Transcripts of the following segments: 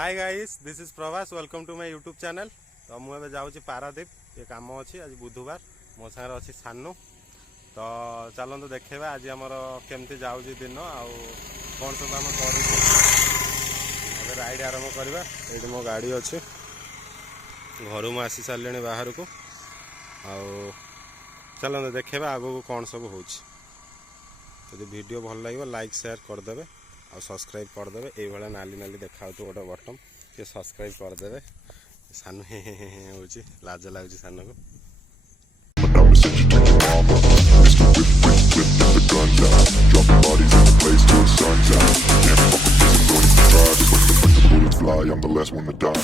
Hi guys, this is Prabhas. Welcome to my YouTube channel. तो मुझे जाऊँगी पारादीप, ये काम अच्छी आज बुधवार। मो सागर अच्छी सानू। तो चलते देखा आज आमर केमती जाऊँ दिन आउ कौन सब आम कर राइड आरंभ करवा। ये मो गाड़ी अच्छी घर मु आसी सारे बाहर को चलते देखा आगू कौन सब हो। वीडियो भल लगे लाइक शेयर करदे और सब्सक्राइब करदे। ये नाली नाली देखा गोटे बटन ये सब्सक्राइब करदे। सानू हो लाज लगुच सानू को। I'm the last one to die.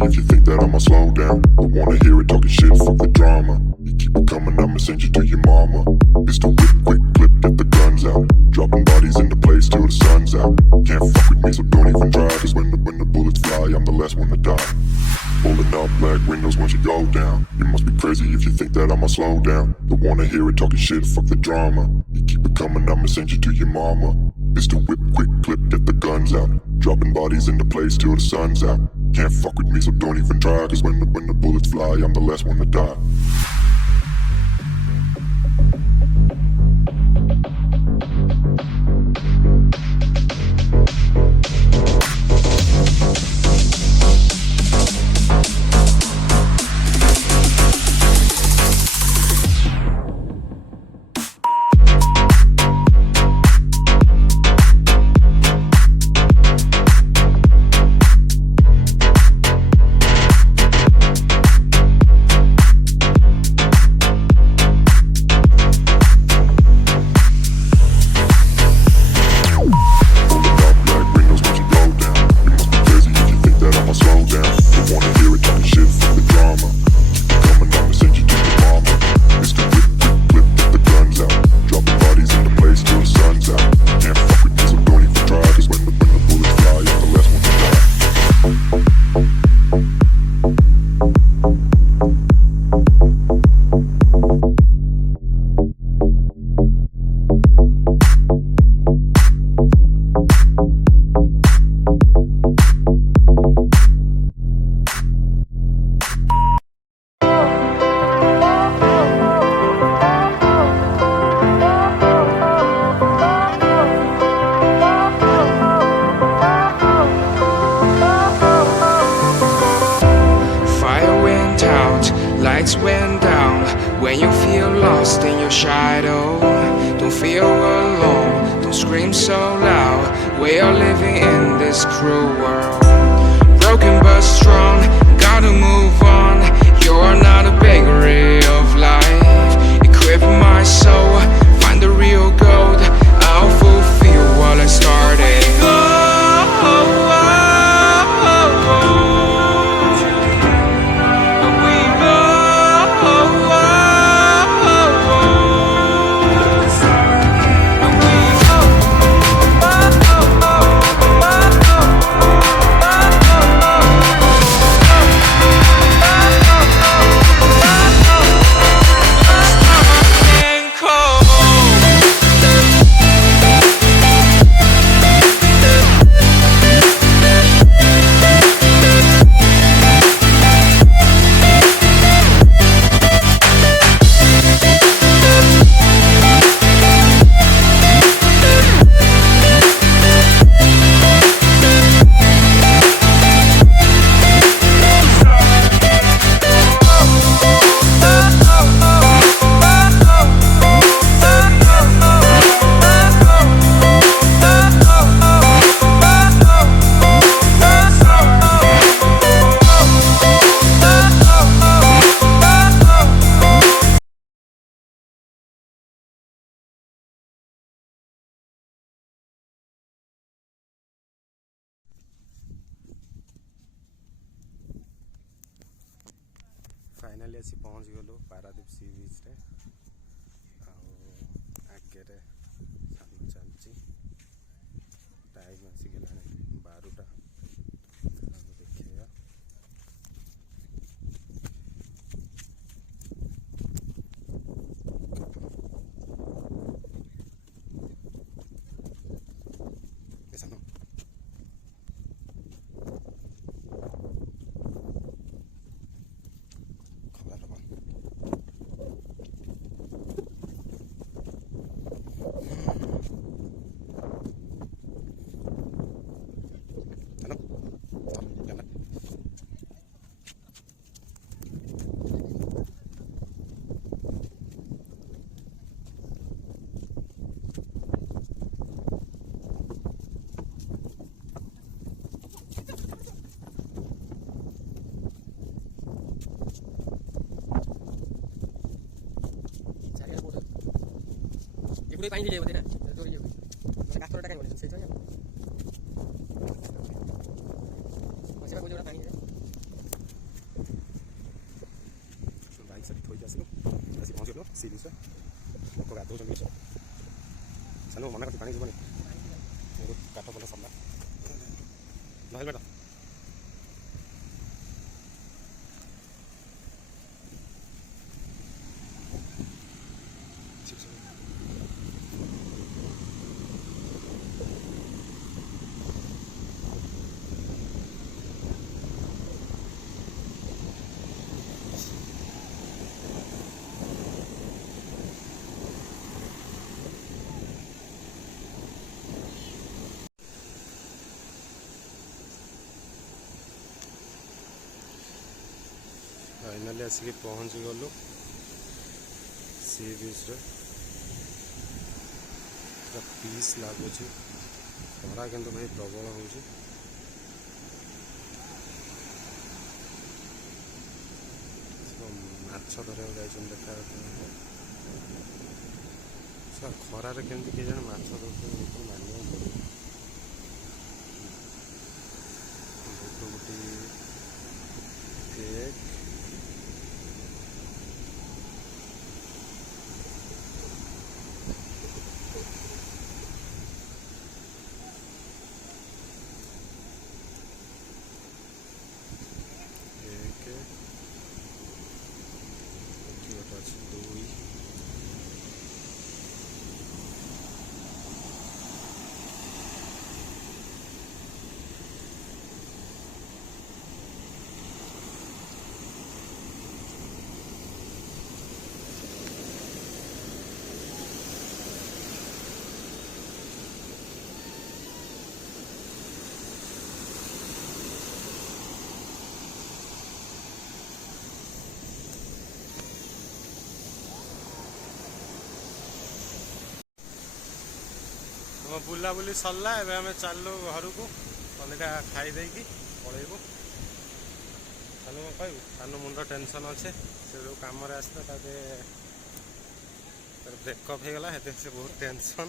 If you think that I'ma slow down, don't wanna hear it talking shit, fuck the drama. You keep it coming, I'ma send you to your mama. It's the whip, quick clip, get the guns out. Dropping bodies in the place till the sun's out. Can't fuck with me, so don't even try. Cause when the bullets fly, I'm the last one to die. Pulling up black windows once you go down. You must be crazy if you think that I'ma slow down. Don't wanna hear it talking shit, fuck the drama. You keep it coming, I'ma send you to your mama. It's the whip, quick clip, get the guns out. Dropping bodies in the place till the sun's out. Can't fuck with me, so don't even try. Cause when the bullets fly, I'm the last one to die. Lights went down when you feel lost in your shadow. Don't feel alone, don't scream so loud. We are living in this cruel world. Broken but strong, gotta move on. You're not a bakery of life. Equip my soul, find the real gold. I'll fulfill what I started. Finally आसी पहुँच गलु पारादीप सी बीच रे आगे सान चलची time आसीगला 12टा देखिए पूरे पानी ले ना चोरी हो मैंने काफी टाका बोले सही तो मसे को जोड़ा पानी है सुन बाइक से थोड़ी जासिलो आसी पहुँच गलु सी बीच लोक गाधो सानू मना करती पानी जीवन काठ पल सरला ना हेलमेट फाइनाली आसिक पहुँची गलु सी बीच रे पीस लगुच खरा किंतु भाई प्रबल हो माछ धर देखा खरार केमती किए जाने माछ धरते मानिया पड़े गोटे केक ଦୁଇ हम बुलाबुली सरला एवं आम चलु घर को कलिटा खाईदे पलैबू सानू कौन कहू सानू मुंड टेंशन अच्छे से जो कम आसता ब्रेकअप हो गला से बहुत टेंशन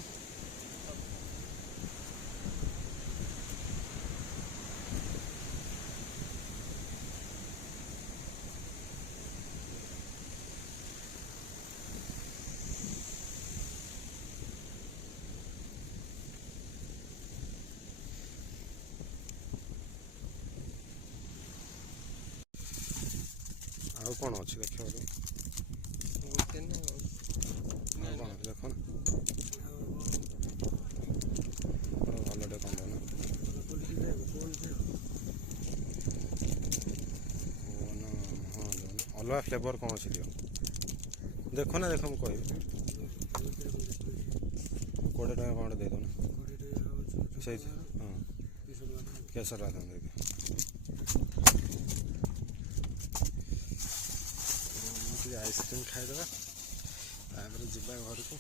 आउ कौन अच्छे देख कौन देख भलटे कंदन अलग फ्लेवर कौन अच्छे दियो देख ना देख मुझे कह 20 टका कौन दे दो से हाँ केसर राधा दे आइसक्रीम खाईदे जा घर को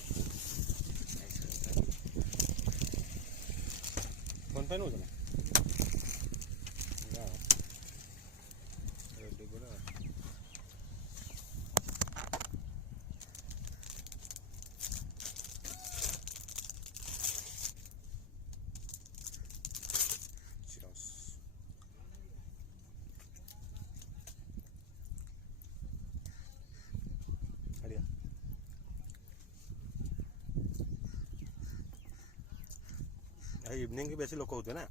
कौन पे नौ ଭାଇ ଇଭିନିଂ କି ବେଶୀ ଲୋକ ହେଉଥିବେ ନା